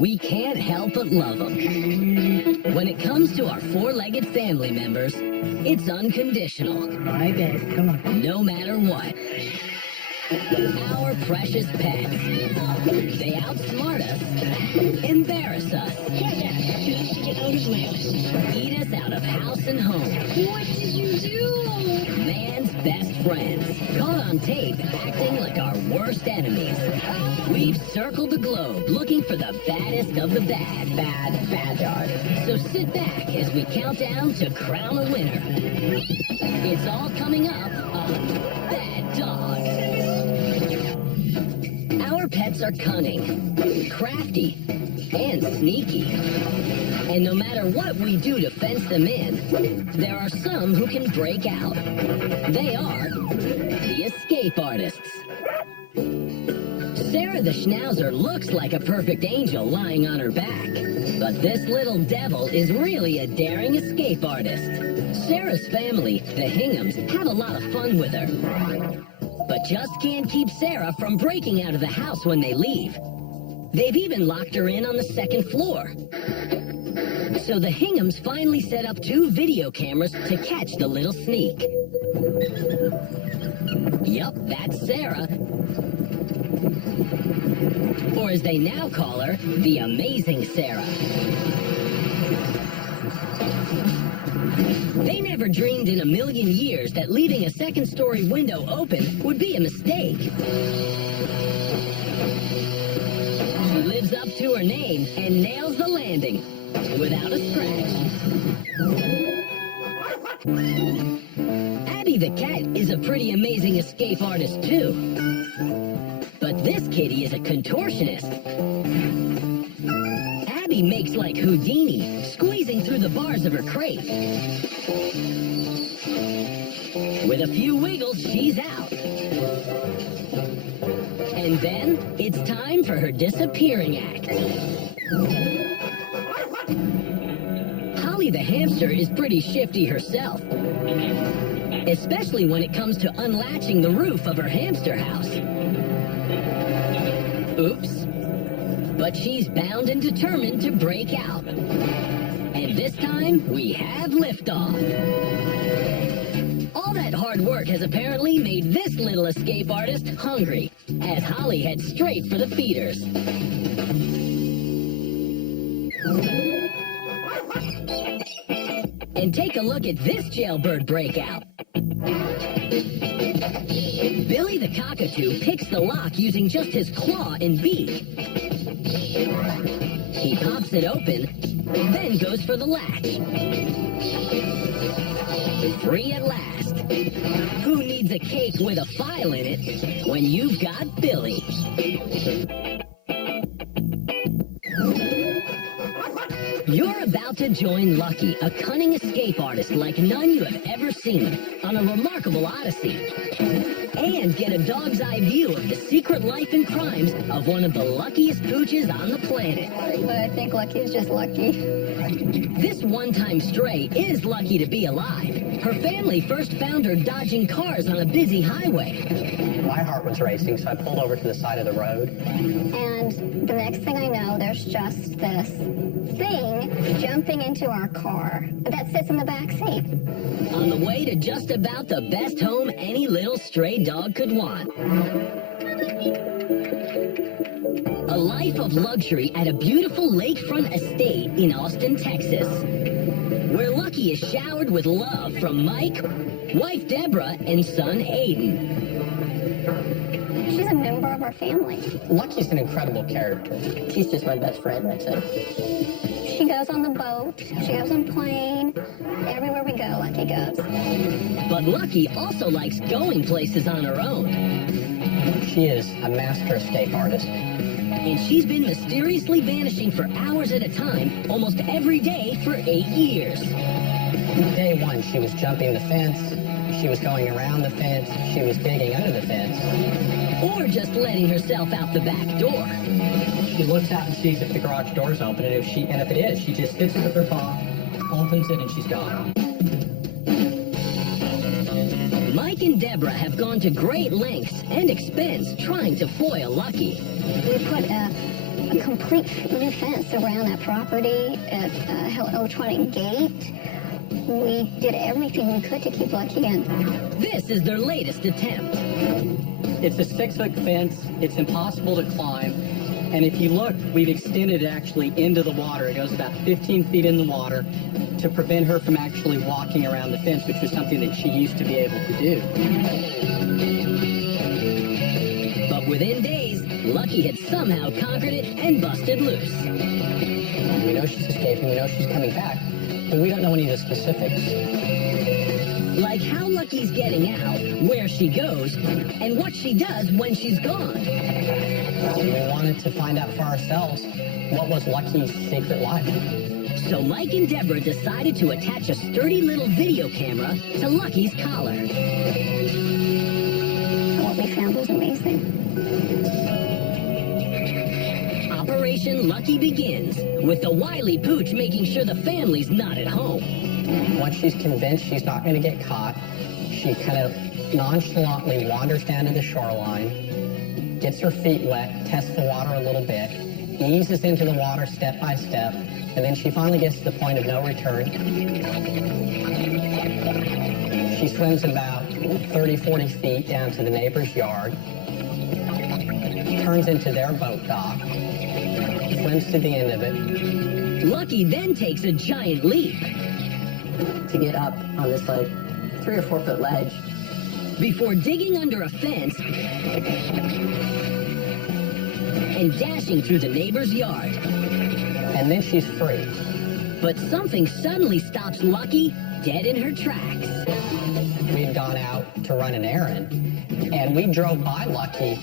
we can't help but love them. When it comes to our four-legged family members, it's unconditional. All right, guys, come on. No matter what. Our precious pets. They outsmart us, embarrass us, Get out of my house. eat us out of house and home. What did you do? Man's best friends, caught on tape acting like our worst enemies. We've circled the globe looking for the baddest of the bad. Bad dog. So sit back as we count down to crown a winner. It's all coming up on Bad Dog. Our pets are cunning, crafty, and sneaky. And no matter what we do to fence them in, there are some who can break out. They are the escape artists. Sarah the Schnauzer looks like a perfect angel lying on her back. But this little devil is really a daring escape artist. Sarah's family, the Hinghams, have a lot of fun with her. But just can't keep Sarah from breaking out of the house when they leave. They've even locked her in on the second floor. So the Hinghams finally set up 2 video cameras to catch the little sneak. Yup, that's Sarah. Or as they now call her, the Amazing Sarah. They never dreamed in a million years that leaving a second-story window open would be a mistake. She lives up to her name and nails the landing without a scratch. Abby the cat is a pretty amazing escape artist too. But this kitty is a contortionist. Abby makes like Houdini, squeezing through the bars of her crate. With a few wiggles, she's out. And then, it's time for her disappearing act. Holly the hamster is pretty shifty herself. Especially when it comes to unlatching the roof of her hamster house. Oops. But she's bound and determined to break out. And this time, we have liftoff. All that hard work has apparently made this little escape artist hungry, as Holly heads straight for the feeders. And take a look at this jailbird breakout. Billy the cockatoo picks the lock using just his claw and beak. He pops it open, then goes for the latch. Free at last. Who needs a cake with a file in it when you've got Billy? You're about to join Lucky, a cunning escape artist like none you have ever seen, on a remarkable odyssey. And get a dog's eye view of the secret life and crimes of one of the luckiest pooches on the planet. But I think Lucky is just lucky. This one-time stray is lucky to be alive. Her family first found her dodging cars on a busy highway. My heart was racing, so I pulled over to the side of the road. And the next thing I know, there's just this thing jumping into our car that sits in the back seat. On the way to just about the best home any little stray dog could want. A life of luxury at a beautiful lakefront estate in Austin, Texas, where Lucky is showered with love from Mike, wife Deborah, and son Aiden. She's a member of our family. Lucky's an incredible character. She's just my best friend, I'd say. She goes on the boat. She goes on plane. Everywhere we go, Lucky goes. But Lucky also likes going places on her own. She is a master escape artist. And she's been mysteriously vanishing for hours at a time, almost every day for 8 years. Day one, she was jumping the fence. She was going around the fence. She was digging under the fence. Or just letting herself out the back door. She looks out and sees if the garage door's open, and if it is, she just hits it with her paw, opens it, and she's gone. Mike and Deborah have gone to great lengths and expense trying to foil Lucky. We put a a complete new fence around that property, an electronic gate. We did everything we could to keep Lucky in. This is their latest attempt. It's a 6-foot fence. It's impossible to climb. And if you look, we've extended it actually into the water. It goes about 15 feet in the water to prevent her from actually walking around the fence, which was something that she used to be able to do. But within days, Lucky had somehow conquered it and busted loose. We know she's escaping. We know she's coming back. But we don't know any of the specifics. Like how Lucky's getting out, where she goes, and what she does when she's gone. We wanted to find out for ourselves what was Lucky's secret life. So Mike and Deborah decided to attach a sturdy little video camera to Lucky's collar. What we found was amazing. Operation Lucky begins, with the wily pooch making sure the family's not at home. Once she's convinced she's not going to get caught, she kind of nonchalantly wanders down to the shoreline, gets her feet wet, tests the water a little bit, eases into the water step by step, and then she finally gets to the point of no return. She swims about 30, 40 feet down to the neighbor's yard, turns into their boat dock, swims to the end of it. Lucky then takes a giant leap. To get up on this like 3 or 4 foot ledge. Before digging under a fence and dashing through the neighbor's yard. And then she's free. But something suddenly stops Lucky dead in her tracks. We had gone out to run an errand, and we drove by Lucky.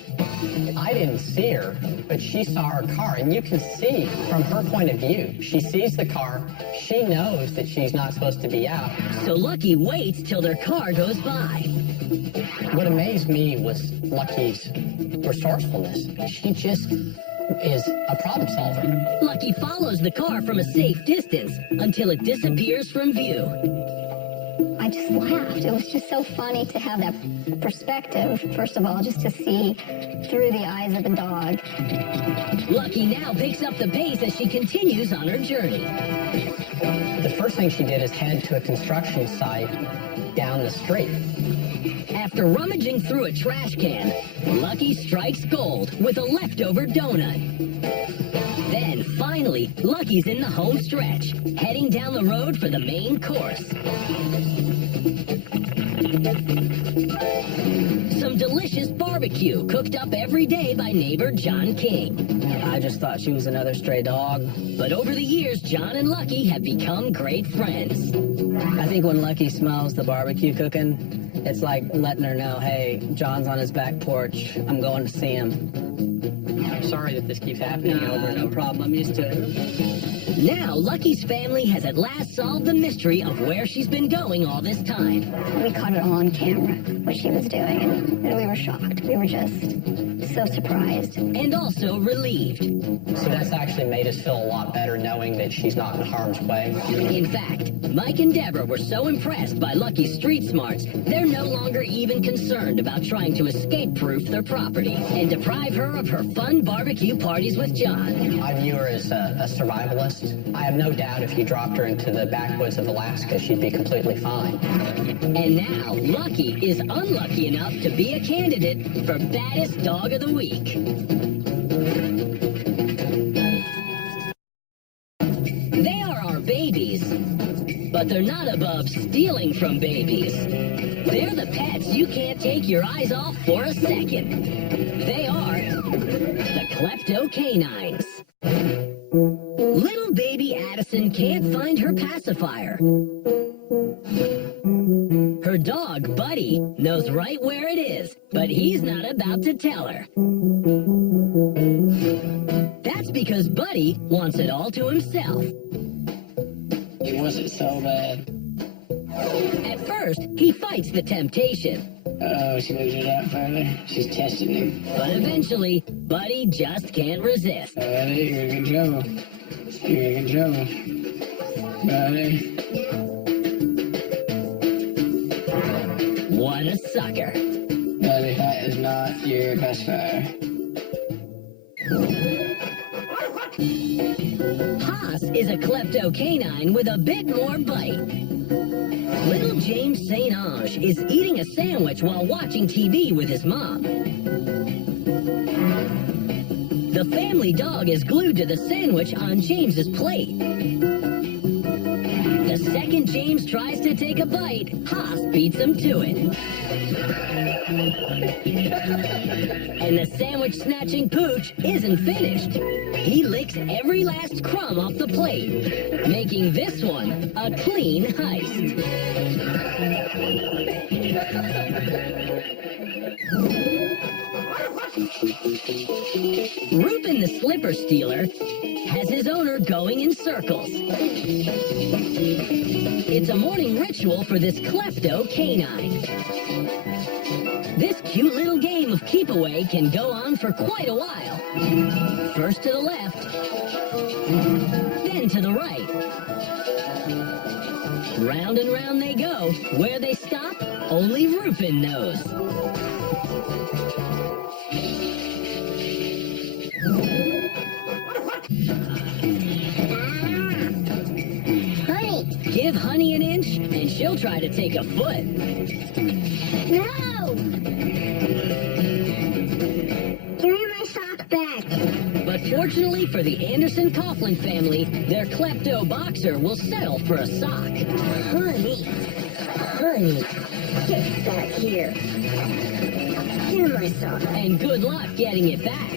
I didn't see her, but she saw her car, and you can see from her point of view. She sees the car. She knows that she's not supposed to be out. So Lucky waits till their car goes by. What amazed me was Lucky's resourcefulness. She just is a problem solver. Lucky follows the car from a safe distance until it disappears from view. I just laughed. It was just so funny to have that perspective, first of all, just to see through the eyes of the dog. Lucky now picks up the pace as she continues on her journey. The first thing she did is head to a construction site down the street. After rummaging through a trash can, Lucky strikes gold with a leftover donut. Then, finally, Lucky's in the home stretch, heading down the road for the main course. Some delicious barbecue cooked up every day by neighbor John King. I just thought she was another stray dog. But over the years, John and Lucky have become great friends. I think when Lucky smells the barbecue cooking, it's like letting her know, hey, John's on his back porch. I'm going to see him. I'm sorry that this keeps happening over and No over. problem. I'm used to it. Now, Lucky's family has at last solved the mystery of where she's been going all this time. We caught it on camera, what she was doing, and we were shocked. We were just so surprised. And also relieved. So that's actually made us feel a lot better knowing that she's not in harm's way. In fact, Mike and Deborah were so impressed by Lucky's street smarts, they're no longer even concerned about trying to escape-proof their property and deprive her of her fun barbecue parties with John. I view her as a survivalist. I have no doubt if you dropped her into the backwoods of Alaska, she'd be completely fine. And now, Lucky is unlucky enough to be a candidate for Baddest Dog of the Week. They are our babies, but they're not above stealing from babies. They're the pets you can't take your eyes off for a second. They are the klepto canines. Little baby Addison can't find her pacifier. Her dog, Buddy, knows right where it is, but he's not about to tell her. That's because Buddy wants it all to himself. He wants it so bad. At first, he fights the temptation, Oh, she moves it out further. She's testing him. but eventually, Buddy just can't resist. Buddy, you're in trouble. You're in trouble. Buddy. What a sucker. Buddy, that is not your pacifier. Haas is a klepto canine with a bit more bite. Little James St. Ange is eating a sandwich while watching TV with his mom. The family dog is glued to the sandwich on James's plate. The second James tries to take a bite, Haas beats him to it. And the sandwich-snatching pooch isn't finished. He licks every last crumb off the plate, making this one a clean heist. Reuben the slipper stealer has his owner going in circles. It's a morning ritual for this klepto canine. This cute little game of keep away can go on for quite a while. First to the left, then to the right. Round and round they go. Where they stop, only Reuben knows. Honey, Give Honey an inch, and she'll try to take a foot. no! Give me my sock back. But fortunately for the Anderson Coughlin family, their klepto boxer will settle for a sock. Honey, get back here. Give me my sock. And good luck getting it back.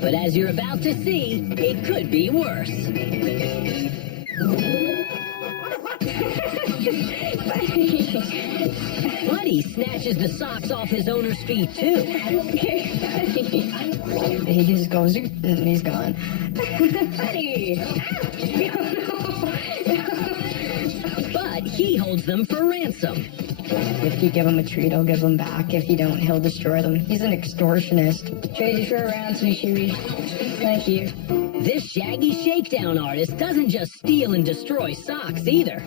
But as you're about to see, it could be worse. Buddy snatches the socks off his owner's feet, too. He just goes, and he's gone. Buddy! But he holds them for ransom. If you give him a treat, he'll give them back. If you don't, he'll destroy them. He's an extortionist. Trade you for a ransom, Chewie. Thank you. This shaggy shakedown artist doesn't just steal and destroy socks either.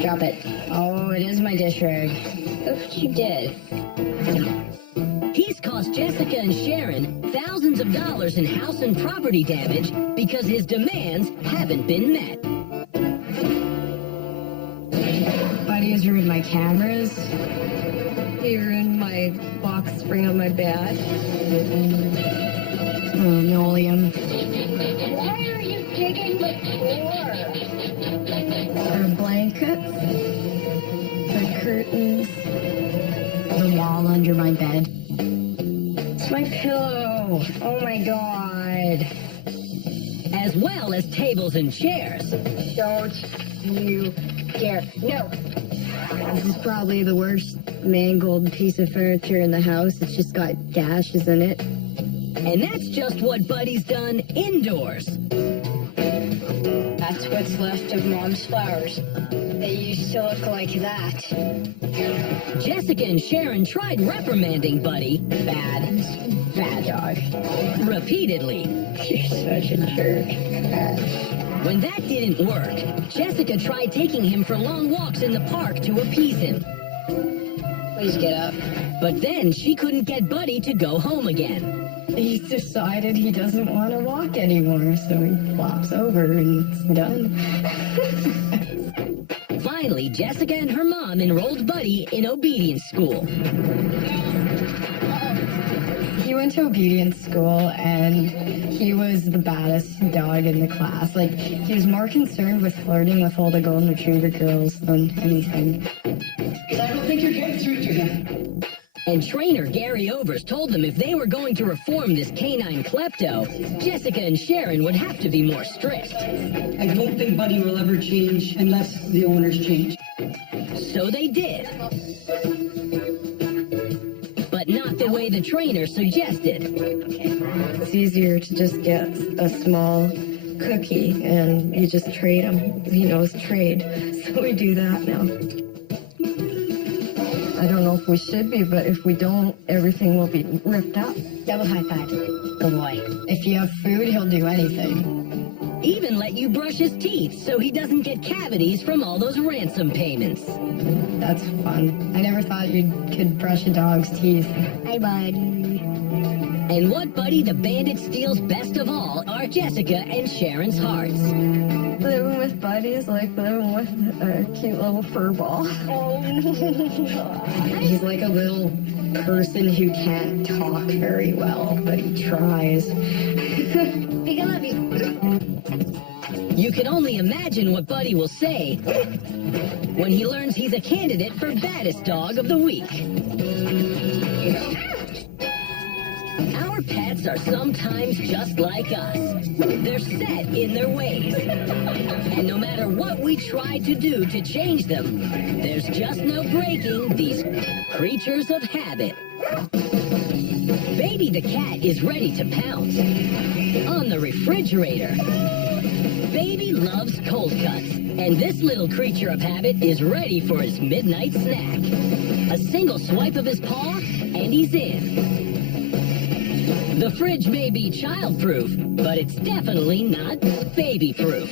Drop it. Oh, it is my dish rag. Look what you did. He's cost Jessica and Sharon thousands of dollars in house and property damage because his demands haven't been met. Buddy has ruined my cameras. He ruined my box spring on my bed. Linoleum. Why are you digging the floor? Our blankets. The curtains. The wall under my bed. It's my pillow. Oh my god. As well as tables and chairs. Don't you dare. No. This is probably the worst mangled piece of furniture in the house. It's just got gashes in it. And that's just what Buddy's done indoors. That's what's left of Mom's flowers. They used to look like that. Jessica and Sharon tried reprimanding Buddy Bad. Bad dog. repeatedly. You're such a jerk. When that didn't work, Jessica tried taking him for long walks in the park to appease him. Please get up. But then she couldn't get Buddy to go home again. He's decided he doesn't want to walk anymore, so he flops over and it's done. Finally, Jessica and her mom enrolled Buddy in obedience school. He went to obedience school and he was the baddest dog in the class. Like, he was more concerned with flirting with all the golden retriever girls than anything. I don't think you're getting through to him. And trainer Gary Overs told them if they were going to reform this canine klepto, Jessica and Sharon would have to be more strict. I don't think Buddy will ever change unless the owners change. So they did. But not the way the trainer suggested. It's easier to just get a small cookie and you just trade them. He knows trade. So we do that now. I don't know if we should be, but if we don't, everything will be ripped up. Double high five. Good boy. If you have food, he'll do anything. Even let you brush his teeth so he doesn't get cavities from all those ransom payments. That's fun. I never thought you could brush a dog's teeth. Hi, buddy. And what Buddy the Bandit steals best of all are Jessica and Sharon's hearts. Living with Buddy is like living with a cute little fur ball. He's like a little person who can't talk very well, but he tries. Big love you. You can only imagine what Buddy will say when he learns he's a candidate for Baddest Dog of the Week. Our pets are sometimes just like us. They're set in their ways. And no matter what we try to do to change them, there's just no breaking these creatures of habit. Baby the cat is ready to pounce on the refrigerator. Baby loves cold cuts, and this little creature of habit is ready for his midnight snack. A single swipe of his paw, and he's in. The fridge may be child-proof, but it's definitely not baby-proof.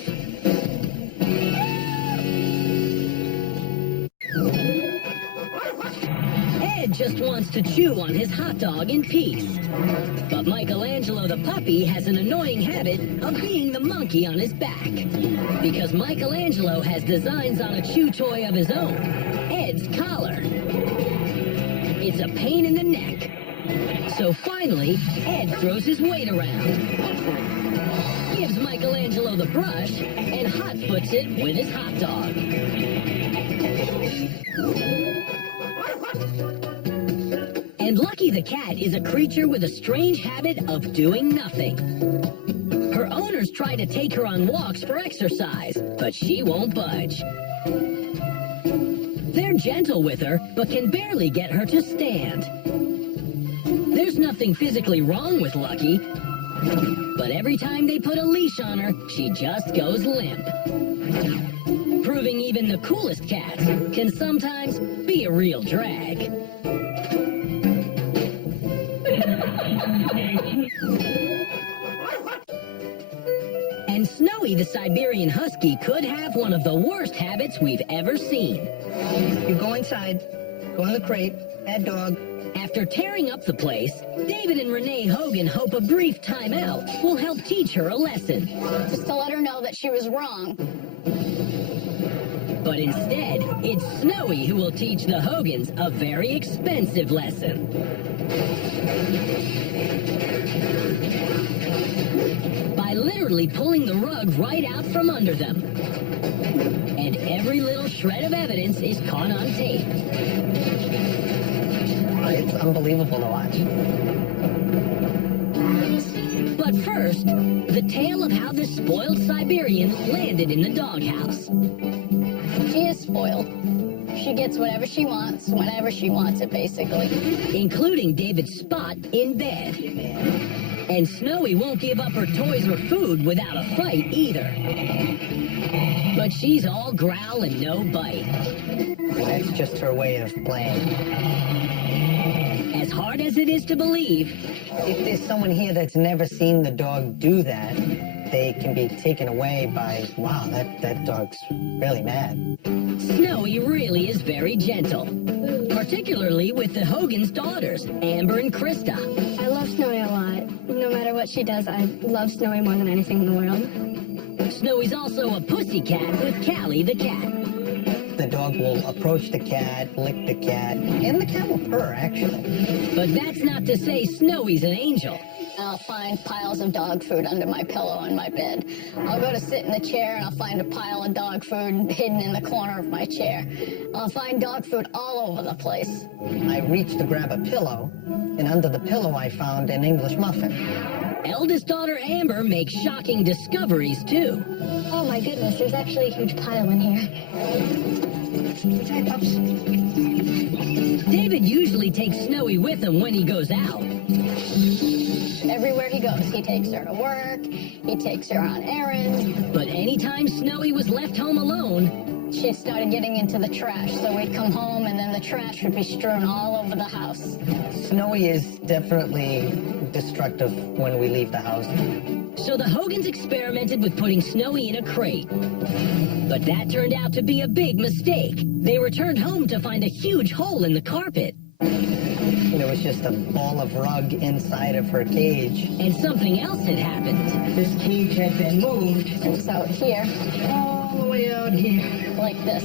Ed just wants to chew on his hot dog in peace. But Michelangelo the puppy has an annoying habit of being the monkey on his back. Because Michelangelo has designs on a chew toy of his own, Ed's collar. It's a pain in the neck. So finally, Ed throws his weight around, gives Michelangelo the brush, and hot-foots it with his hot dog. And Lucky the cat is a creature with a strange habit of doing nothing. Her owners try to take her on walks for exercise, but she won't budge. They're gentle with her, but can barely get her to stand. There's nothing physically wrong with Lucky, but every time they put a leash on her, she just goes limp. Proving even the coolest cats can sometimes be a real drag. And Snowy the Siberian Husky could have one of the worst habits we've ever seen. You go inside, go in the crate, add dog. After tearing up the place, David and Renee Hogan hope a brief timeout will help teach her a lesson. Just to let her know that she was wrong. But instead, it's Snowy who will teach the Hogans a very expensive lesson. By literally pulling the rug right out from under them. And every little shred of evidence is caught on tape. It's unbelievable to watch. But first, the tale of how this spoiled Siberian landed in the doghouse. She is spoiled. She gets whatever she wants, whenever she wants it, basically. Including David's spot in bed. And Snowy won't give up her toys or food without a fight either. But she's all growl and no bite. That's just her way of playing. As hard as it is to believe, If there's someone here that's never seen the dog do that, they can be taken away by, wow, that dog's really mad. Snowy really is very gentle. Particularly with the Hogan's daughters, Amber and Krista. I love Snowy a lot. No matter what she does, I love Snowy more than anything in the world. Snowy's also a pussycat with Callie the cat. The dog will approach the cat, lick the cat, and the cat will purr, actually. But that's not to say Snowy's an angel. I'll find piles of dog food under my pillow in my bed. I'll go to sit in the chair and I'll find a pile of dog food hidden in the corner of my chair. I'll find dog food all over the place. I reached to grab a pillow, and under the pillow I found an English muffin. Eldest daughter Amber makes shocking discoveries too. Oh my goodness, there's actually a huge pile in here. Hey, pups. David usually takes Snowy with him when he goes out. Everywhere he goes, he takes her to work, he takes her on errands. But anytime Snowy was left home alone, She started getting into the trash, so we'd come home and then the trash would be strewn all over the house. Snowy is definitely destructive when we leave the house. so the Hogans experimented with putting Snowy in a crate. But that turned out to be a big mistake. They returned home to find a huge hole in the carpet. there was just a ball of rug inside of her cage. And something else had happened. This cage had been moved It was out here, all the way out here. like this.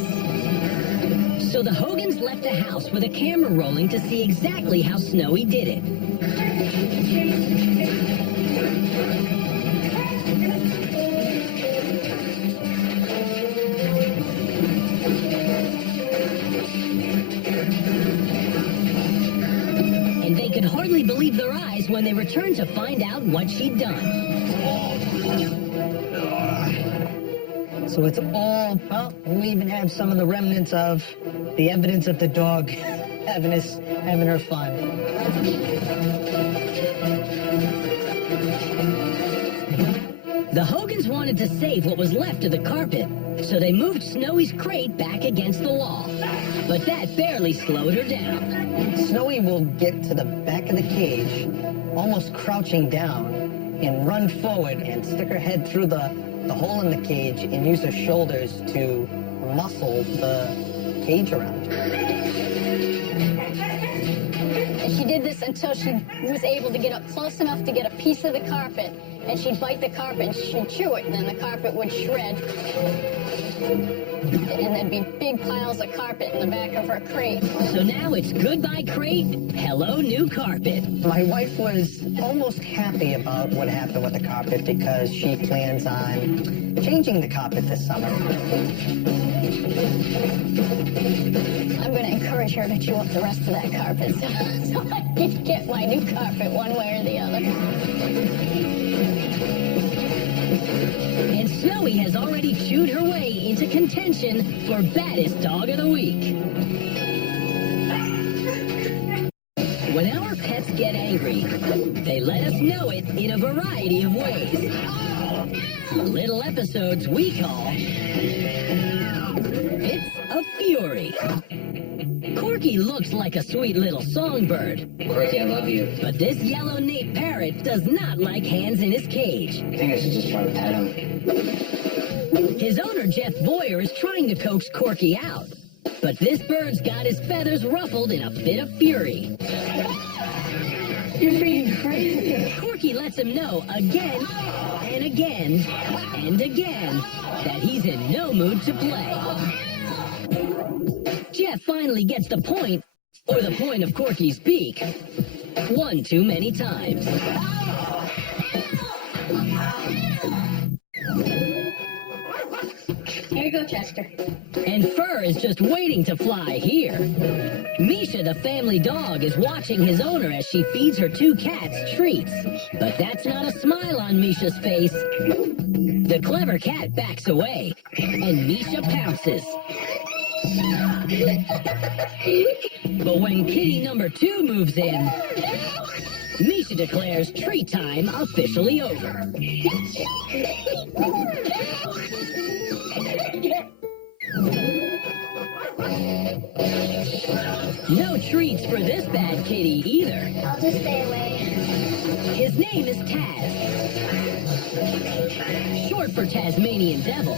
So the Hogans left the house with a camera rolling to see exactly how Snowy did it. And they could hardly believe their eyes when they returned to find out what she'd done. So it's all, well, we even have some of the remnants of the evidence of the dog having her fun. The Hogans wanted to save what was left of the carpet, so they moved Snowy's crate back against the wall. But that barely slowed her down. Snowy will get to the back of the cage, almost crouching down, and run forward and stick her head through the hole in the cage and use her shoulders to muscle the cage around. And she did this until she was able to get up close enough to get a piece of the carpet, and she'd bite the carpet and she'd chew it, and then the carpet would shred. And there'd be big piles of carpet in the back of her crate. So now it's goodbye crate, hello new carpet. My wife was almost happy about what happened with the carpet because she plans on changing the carpet this summer. I'm going to encourage her to chew up the rest of that carpet so I can get my new carpet one way or the other. And Snowy has already chewed her way into contention for baddest dog of the week. When our pets get angry, they let us know it in a variety of ways. Little episodes we call Fits of Fury. Corky looks like a sweet little songbird. Corky, I love you. But this yellow Nate parrot does not like hands in his cage. I think I should just try to pet him. His owner, Jeff Boyer, is trying to coax Corky out. But this bird's got his feathers ruffled in a fit of fury. You're freaking crazy. Corky lets him know again and again and again that he's in no mood to play. Jeff finally gets the point, or the point of Corky's beak, one too many times. Here you go, Chester. And Fur is just waiting to fly here. Misha, the family dog, is watching his owner as she feeds her two cats treats. But that's not a smile on Misha's face. The clever cat backs away, and Misha pounces. But when kitty number 2 moves in, Misha declares treat time officially over. No treats for this bad kitty either. I'll just stay away. His name is Taz, short for Tasmanian Devil.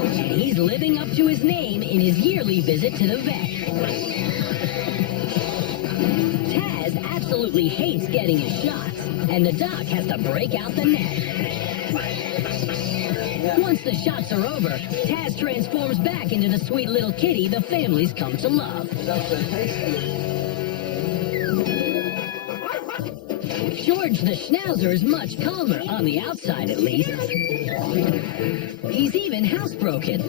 And he's living up to his name in his yearly visit to the vet. Taz absolutely hates getting his shots, and the doc has to break out the net. Once the shots are over, Taz transforms back into the sweet little kitty the family's come to love. George the Schnauzer is much calmer, on the outside at least. He's even housebroken.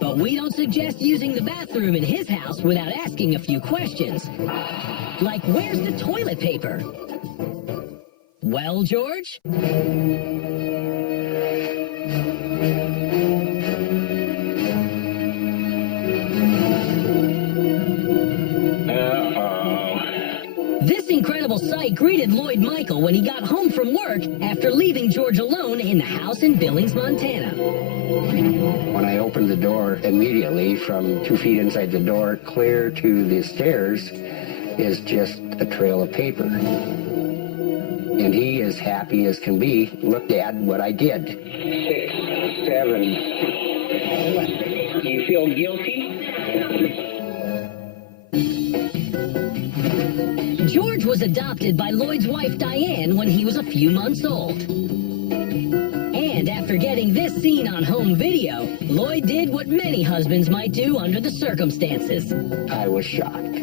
But we don't suggest using the bathroom in his house without asking a few questions. Like, where's the toilet paper? Well, George? This incredible sight greeted Lloyd Michael when he got home from work after leaving George alone in the house in Billings, Montana. When I opened the door, immediately from 2 feet inside the door, clear to the stairs, is just a trail of paper. And he, as happy as can be, looked at what I did. 6, 7. Do you feel guilty? was adopted by Lloyd's wife Diane when he was a few months old. And after getting this scene on home video, Lloyd did what many husbands might do under the circumstances. I was shocked.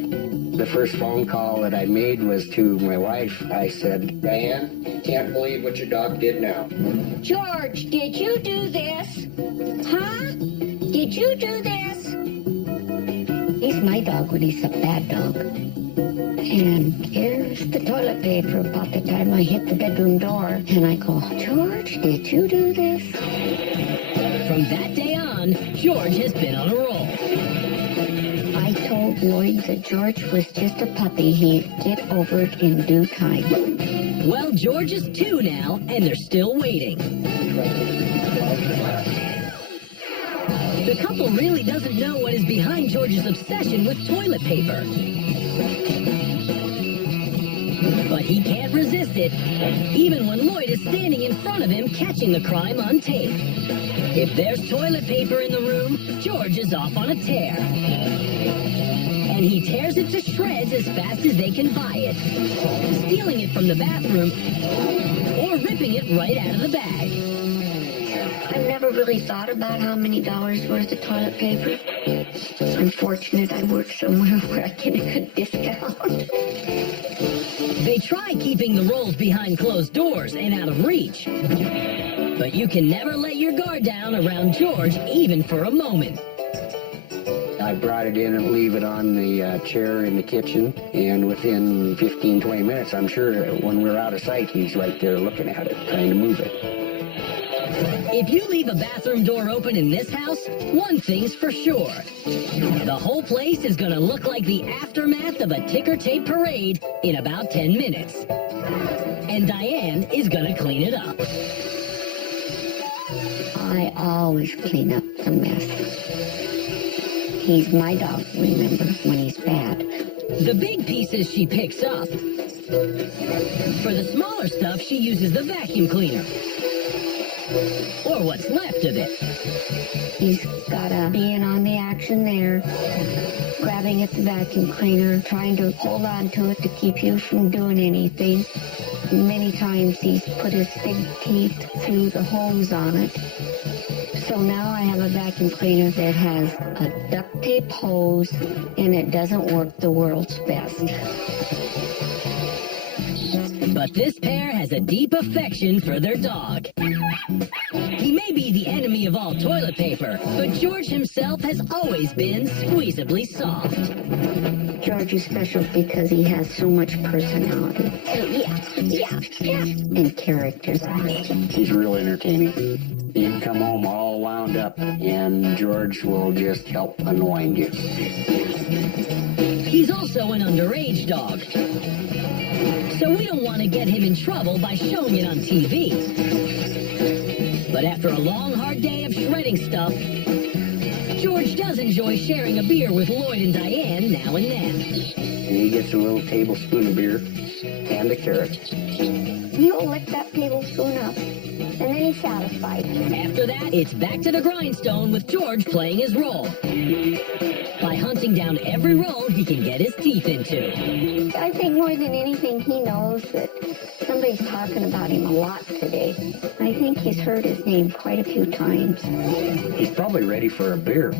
The first phone call that I made was to my wife. I said, Diane, can't believe what your dog did now. George, did you do this? Huh? Did you do this? He's my dog when he's a bad dog. And here's the toilet paper about the time I hit the bedroom door. And I go, George, did you do this? From that day on, George has been on a roll. I told Lloyd that George was just a puppy. He'd get over it in due time. Well, George is 2 now, and they're still waiting. The couple really doesn't know what is behind George's obsession with toilet paper. But he can't resist it, even when Lloyd is standing in front of him catching the crime on tape. If there's toilet paper in the room, George is off on a tear. And he tears it to shreds as fast as they can buy it, stealing it from the bathroom or ripping it right out of the bag. I've never really thought about how many dollars worth of toilet paper. I'm fortunate I work somewhere where I get a good discount. They try keeping the rolls behind closed doors and out of reach. But you can never let your guard down around George, even for a moment. I brought it in and leave it on the chair in the kitchen, and within 15, 20 minutes, I'm sure when we're out of sight, he's right there looking at it, trying to move it. If you leave a bathroom door open in this house, one thing's for sure. The whole place is going to look like the aftermath of a ticker tape parade in about 10 minutes. And Diane is going to clean it up. I always clean up the mess. He's my dog, remember, when he's bad. The big pieces she picks up. For the smaller stuff, she uses the vacuum cleaner. Or what's left of it. He's gotta be in on the action there, grabbing at the vacuum cleaner, trying to hold on to it to keep you from doing anything. Many times he's put his big teeth through the holes on it. So now I have a vacuum cleaner that has a duct tape hose, and it doesn't work the world's best. But this pair has a deep affection for their dog. He may be the enemy of all toilet paper, but George himself has always been squeezably soft. George is special because he has so much personality. And character. He's real entertaining. You can come home all wound up, and George will just help unwind you. He's also an underage dog. So we don't want to get him in trouble by showing it on TV. But after a long, hard day of shredding stuff, George does enjoy sharing a beer with Lloyd and Diane now and then. And he gets a little tablespoon of beer and a carrot. He'll lick that tablespoon up, and then he's satisfied. After that, it's back to the grindstone with George playing his role. By hunting down every roll he can get his teeth into. I think more than anything, he knows that somebody's talking about him a lot today. I think he's heard his name quite a few times. He's probably ready for a beer.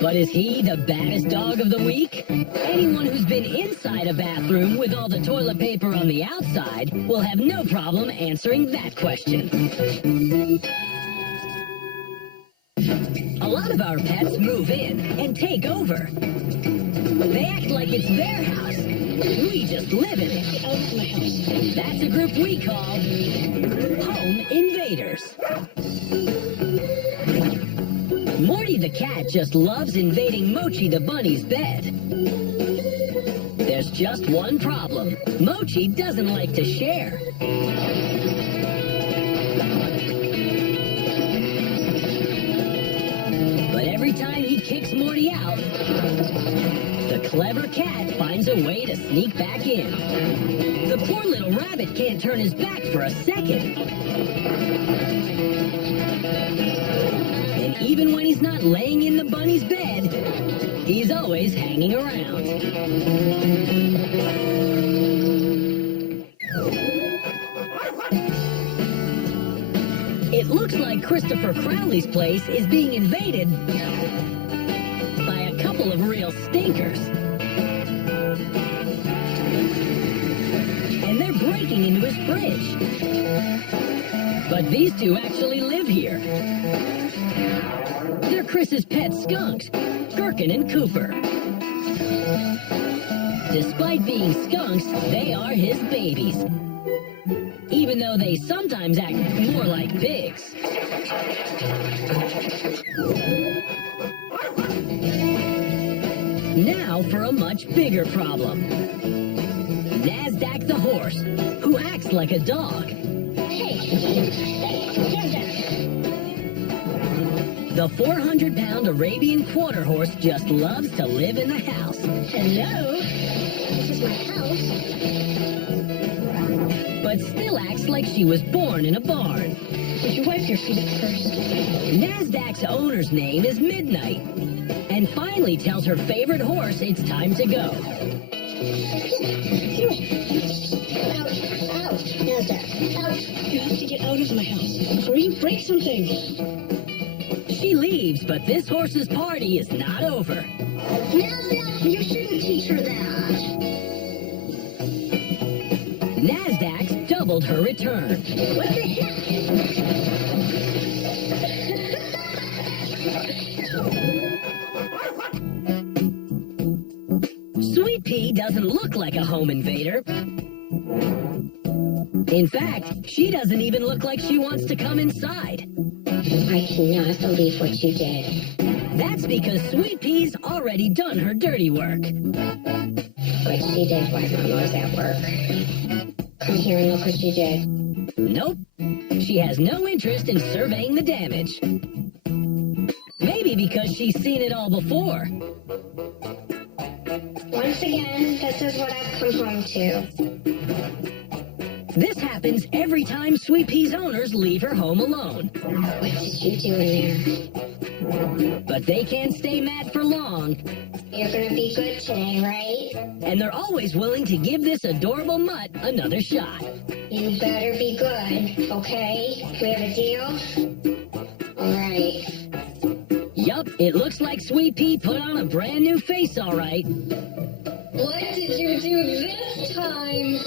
But is he the baddest dog of the week? Anyone who's been inside a bathroom with all the toilet paper on the outside will have no problem answering that question. A lot of our pets move in and take over. They act like it's their house. We just live in it. That's a group we call home invaders. Morty the cat just loves invading Mochi the bunny's bed. There's just one problem. Mochi doesn't like to share. But every time he kicks Morty out, the clever cat finds a way to sneak back in. The poor little rabbit can't turn his back for a second. And even when he's not laying in the bunny's bed, he's always hanging around. Christopher Crowley's place is being invaded by a couple of real stinkers. And they're breaking into his fridge. But these two actually live here. They're Chris's pet skunks, Gherkin and Cooper. Despite being skunks, they are his babies. Even though they sometimes act more like pigs. Now for a much bigger problem. Nasdaq the horse, who acts like a dog. The 400-pound Arabian quarter horse just loves to live in the house. Hello? This is my house. But still acts like she was born in a barn. Did you wipe your feet first? Nasdaq's owner's name is Midnight, and finally tells her favorite horse it's time to go. Ouch. Ouch. Nasdaq. Ouch. You have to get out of my house before you break something. She leaves, but this horse's party is not over. Nasdaq, you shouldn't teach her that. Nasdaq's doubled her return. What the heck? Sweet Pea doesn't look like a home invader. In fact, she doesn't even look like she wants to come inside. I cannot believe what you did. That's because Sweet Pea's already done her dirty work. What she did while Mama was at work. Come here and look what you did. Nope. She has no interest in surveying the damage. Maybe because she's seen it all before. Once again, this is what I've come home to. This happens every time Sweet Pea's owners leave her home alone. What did you do in there? But they can't stay mad for long. You're gonna be good today, right? And they're always willing to give this adorable mutt another shot. You better be good, okay? We have a deal? Alright. Yup, it looks like Sweet Pea put on a brand new face, all right. What did you do this time?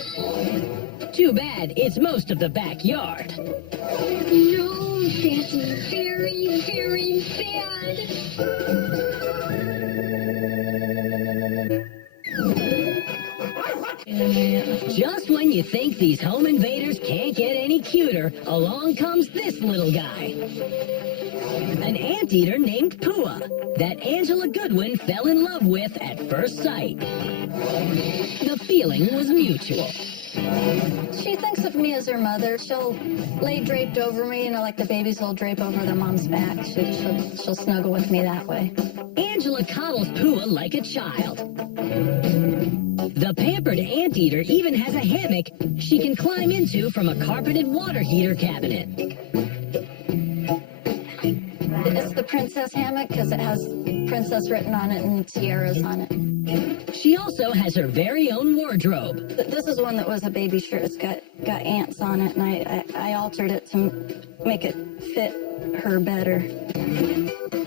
Too bad it's most of the backyard. No, that's very, very bad. Just when you think these home invaders can't get any cuter, along comes this little guy. An anteater named Pua that Angela Goodwin fell in love with at first sight. The feeling was mutual. She thinks of me as her mother. She'll lay draped over me, you know, like the babies will drape over their mom's back. She'll snuggle with me that way. Angela coddles Pua like a child. The pampered anteater even has a hammock she can climb into from a carpeted water heater cabinet. It's the princess hammock because it has princess written on it and tiaras on it. She also has her very own wardrobe. This is one that was a baby shirt. It's got ants on it, and I altered it to make it fit her better.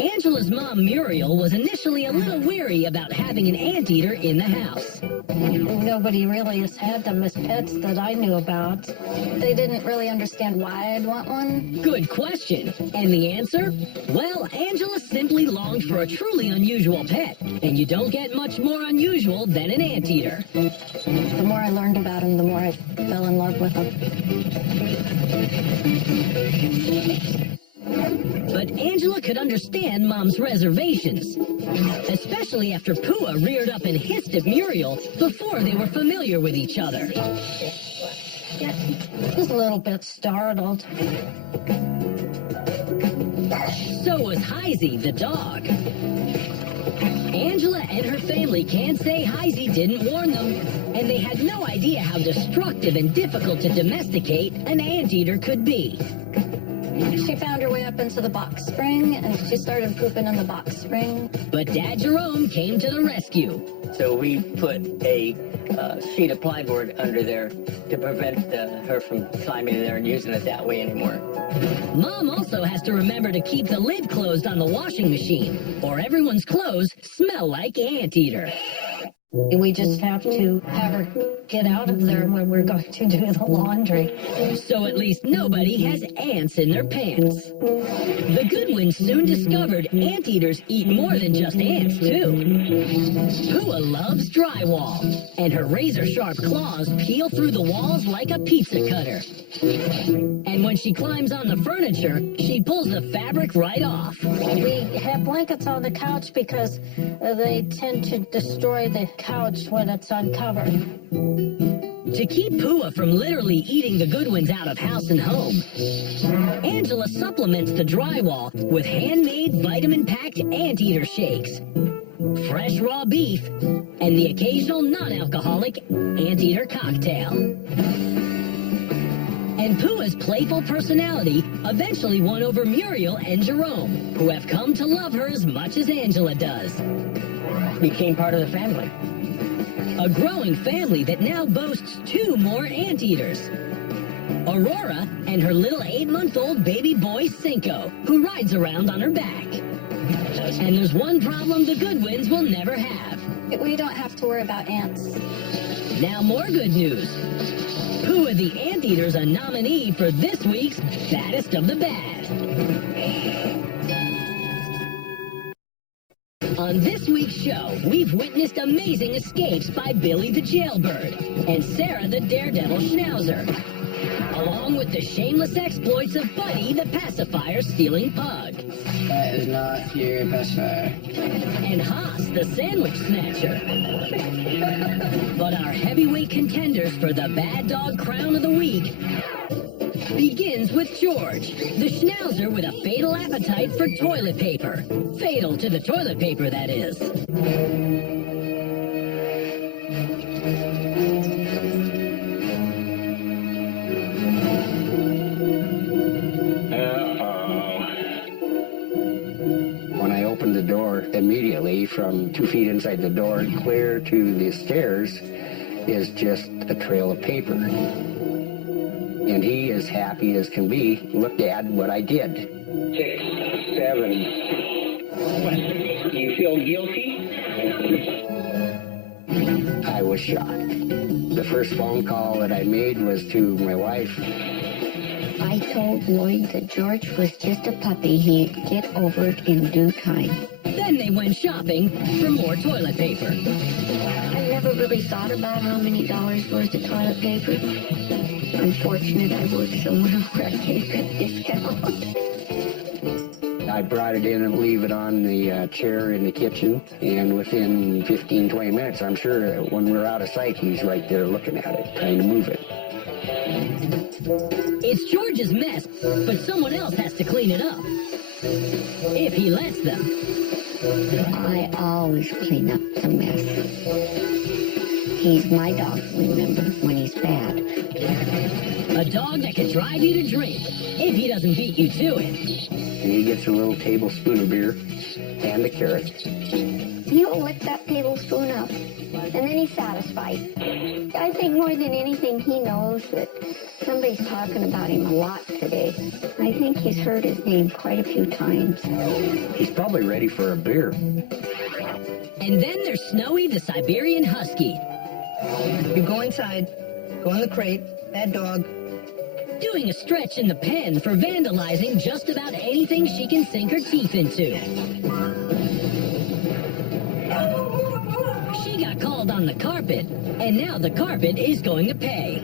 Angela's mom, Muriel, was initially a little weary about having an anteater in the house. Nobody really has had them as pets that I knew about. They didn't really understand why I'd want one. Good question. And the answer? Well, Angela simply longed for a truly unusual pet, and you don't get much more unusual than an anteater. The more I learned about them, the more I fell in love with them. But Angela could understand Mom's reservations, especially after Pua reared up and hissed at Muriel before they were familiar with each other. Just a little bit startled. So was Heisey, the dog. Angela and her family can't say Heisey didn't warn them, and they had no idea how destructive and difficult to domesticate an anteater could be. She found her way up into the box spring, and she started pooping in the box spring. But Dad Jerome came to the rescue. So we put a sheet of plyboard under there to prevent her from climbing in there and using it that way anymore. Mom also has to remember to keep the lid closed on the washing machine, or everyone's clothes smell like anteater. We just have to have her get out of there when we're going to do the laundry. So at least nobody has ants in their pants. The Goodwins soon discovered anteaters eat more than just ants, too. Pua loves drywall, and her razor-sharp claws peel through the walls like a pizza cutter. And when she climbs on the furniture, she pulls the fabric right off. We have blankets on the couch because they tend to destroy the couch when it's uncovered. To keep Pua from literally eating the Goodwins out of house and home, Angela supplements the drywall with handmade vitamin-packed anteater shakes, fresh raw beef, and the occasional non-alcoholic anteater cocktail. And Pua's playful personality eventually won over Muriel and Jerome, who have come to love her as much as Angela does. Became part of the family. A growing family that now boasts 2 more anteaters. Aurora and her little 8-month-old baby boy, Cinco, who rides around on her back. And there's one problem the Goodwins will never have. We don't have to worry about ants. Now more good news. Pua the Anteater's a nominee for this week's Baddest of the Bad. On this week's show, we've witnessed amazing escapes by Billy the Jailbird and Sarah the Daredevil Schnauzer, along with the shameless exploits of Buddy the pacifier-stealing pug. That is not your pacifier. And Haas the sandwich snatcher. But our heavyweight contenders for the Bad Dog Crown of the Week begins with George, the Schnauzer with a fatal appetite for toilet paper. Fatal to the toilet paper, that is. When I opened the door, immediately from 2 feet inside the door, clear to the stairs, is just a trail of paper. And he, as happy as can be, looked at what I did. 6, 7. What? You feel guilty? I was shocked. The first phone call that I made was to my wife. I told Lloyd that George was just a puppy. He'd get over it in due time. Then they went shopping for more toilet paper. I never really thought about how many dollars worth of toilet paper. I'm fortunate I work somewhere where I can't get a discount. I brought it in and leave it on the chair in the kitchen, and within 15, 20 minutes, I'm sure that when we're out of sight, he's right there looking at it, trying to move it. It's George's mess, but someone else has to clean it up. If he lets them. I always clean up the mess. He's my dog, remember, when he's bad. A dog that can drive you to drink, if he doesn't beat you to it. And he gets a little tablespoon of beer and a carrot. He'll lick that tablespoon up, and then he's satisfied. I think more than anything, he knows that somebody's talking about him a lot today. I think he's heard his name quite a few times. He's probably ready for a beer. And then there's Snowy the Siberian Husky. You go inside, go in the crate, that dog. Doing a stretch in the pen for vandalizing just about anything she can sink her teeth into. She got called on the carpet, and now the carpet is going to pay.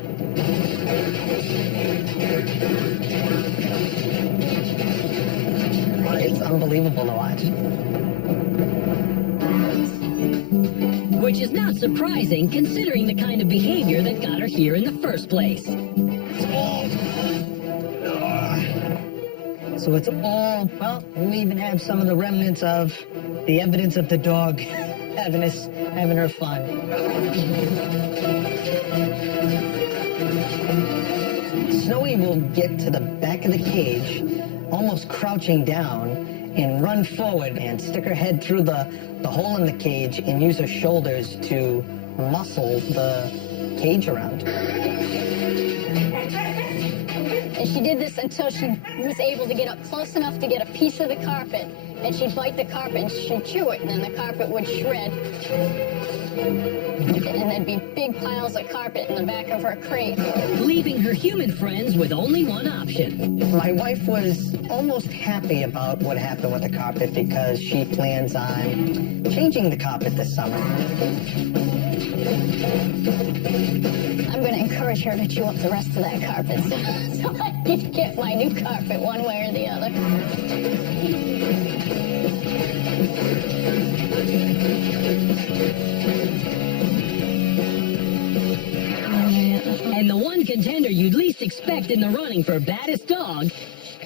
It's unbelievable to watch. Which is not surprising considering the kind of behavior that got her here in the first place. So it's all, well, we even have some of the remnants of the evidence of the dog having her fun. Snowy will get to the back of the cage, almost crouching down, and run forward and stick her head through the hole in the cage and use her shoulders to muscle the cage around. And she did this until she was able to get up close enough to get a piece of the carpet, and she'd bite the carpet and she'd chew it, and then the carpet would shred. And there'd be big piles of carpet in the back of her crate. Leaving her human friends with only one option. My wife was almost happy about what happened with the carpet because she plans on changing the carpet this summer. I'm going to encourage her to chew up the rest of that carpet so I can get my new carpet one way or the other. And the one contender you'd least expect in the running for baddest dog,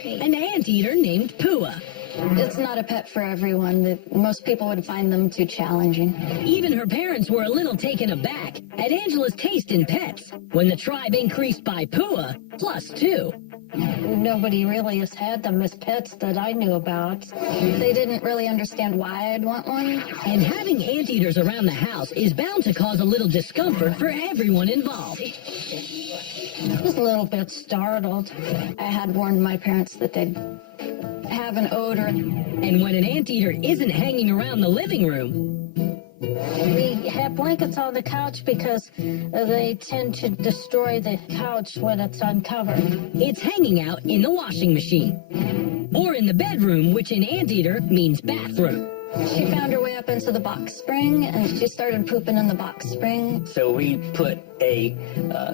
an anteater named Pua. It's not a pet for everyone. Most people would find them too challenging. Even her parents were a little taken aback at Angela's taste in pets when the tribe increased by Pua +2. Nobody really has had them as pets that I knew about. They didn't really understand why I'd want one. And having anteaters around the house is bound to cause a little discomfort for everyone involved. I was a little bit startled. I had warned my parents that they'd have an odor. And when an anteater isn't hanging around the living room, We have blankets on the couch because they tend to destroy the couch when it's uncovered. it's hanging out in the washing machine. Or in the bedroom, which in anteater means bathroom. She found her way up into the box spring, and she started pooping in the box spring. So we put a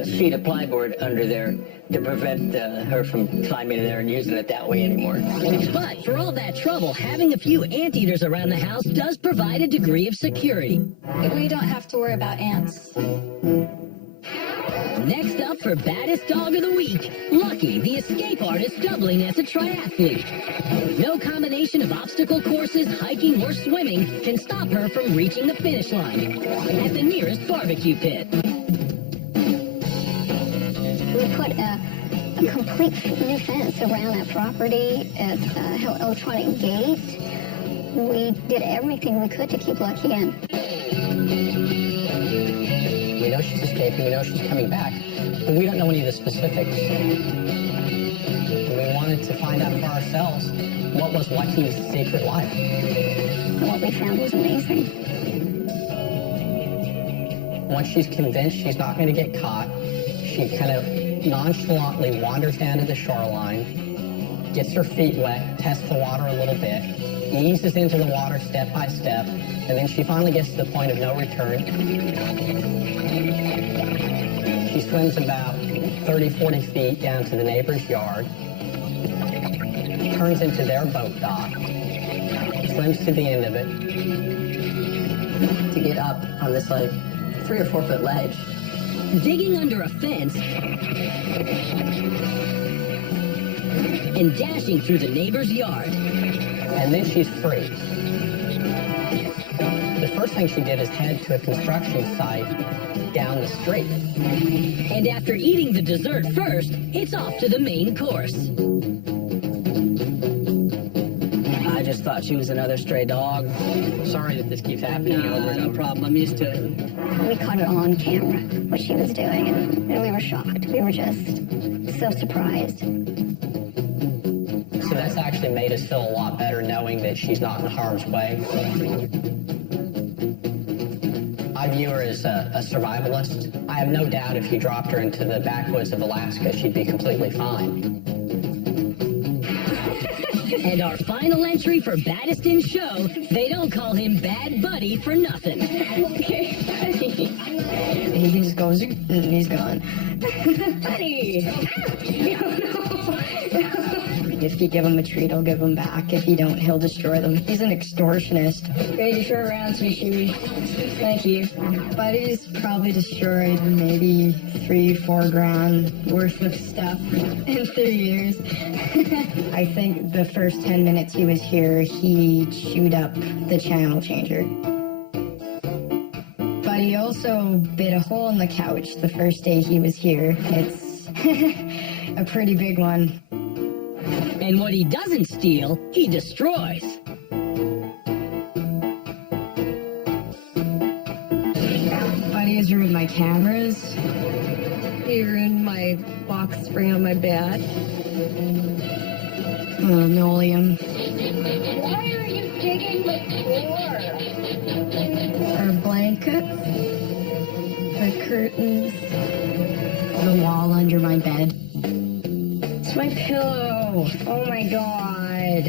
sheet of plyboard under there to prevent her from climbing in there and using it that way anymore. But for all that trouble, having a few anteaters around the house does provide a degree of security. We don't have to worry about ants. Next up for baddest dog of the week, Lucky, the escape artist doubling as a triathlete. No combination of obstacle courses, hiking, or swimming can stop her from reaching the finish line at the nearest barbecue pit. We put a complete new fence around that property at electronic gate. We did everything we could to keep Lucky in. We know she's escaping, we know she's coming back, but we don't know any of the specifics. We wanted to find out for ourselves what was Lucky's secret life. What we found was amazing. Once she's convinced she's not going to get caught, she kind of nonchalantly wanders down to the shoreline, gets her feet wet, tests the water a little bit, eases into the water step by step, and then she finally gets to the point of no return. She swims about 30, 40 feet down to the neighbor's yard, turns into their boat dock, swims to the end of it. To get up on this like 3 or 4 foot ledge. Digging under a fence and dashing through the neighbor's yard. And then she's free. The first thing she did is head to a construction site down the street. And after eating the dessert first, it's off to the main course. I just thought she was another stray dog. Sorry that this keeps happening over and over. No problem. I'm used to it. We caught it all on camera, what she was doing, and we were shocked. We were just so surprised. So that's actually made us feel a lot better knowing that she's not in harm's way. I view her as a survivalist. I have no doubt if you dropped her into the backwoods of Alaska, she'd be completely fine. And our final entry for baddest in show, they don't call him Bad Buddy for nothing. Okay, buddy. He just goes, and he's gone. Buddy! If you give him a treat, he'll give them back. If you don't, he'll destroy them. He's an extortionist. Ready for a round, Sweetie? Thank you. Buddy's probably destroyed maybe 3-4 grand worth of stuff in 3 years. I think the first 10 minutes he was here, he chewed up the channel changer. But he also bit a hole in the couch the first day he was here. It's a pretty big one. And what he doesn't steal, he destroys. Buddy's ruined my cameras. He ruined my box spring on my bed. Linoleum. Why are you digging the floor? Our blankets. The curtains. The wall under my bed. It's my pillow. Oh my god.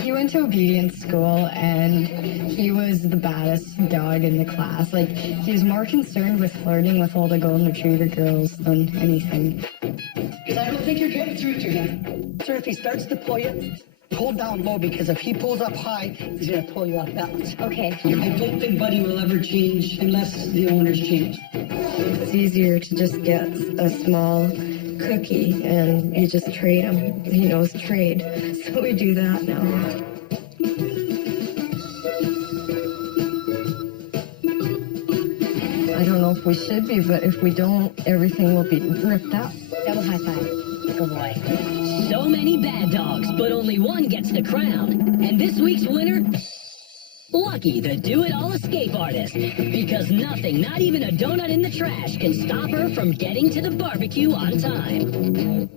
He went to obedience school and he was the baddest dog in the class. Like, he was more concerned with flirting with all the golden retriever girls than anything. Because I don't think you're getting through to him. Sir, if he starts to pull you, pull down low, because if he pulls up high, he's going to pull you off balance. Okay. I don't think Buddy will ever change unless the owners change. It's easier to just get a small cookie and you just trade him. He knows trade. So we do that now. I don't know if we should be, but if we don't, everything will be ripped up. Double high five. Good boy. So many bad dogs, but only one gets the crown. And this week's winner? Lucky, the do-it-all escape artist. Because nothing, not even a donut in the trash, can stop her from getting to the barbecue on time.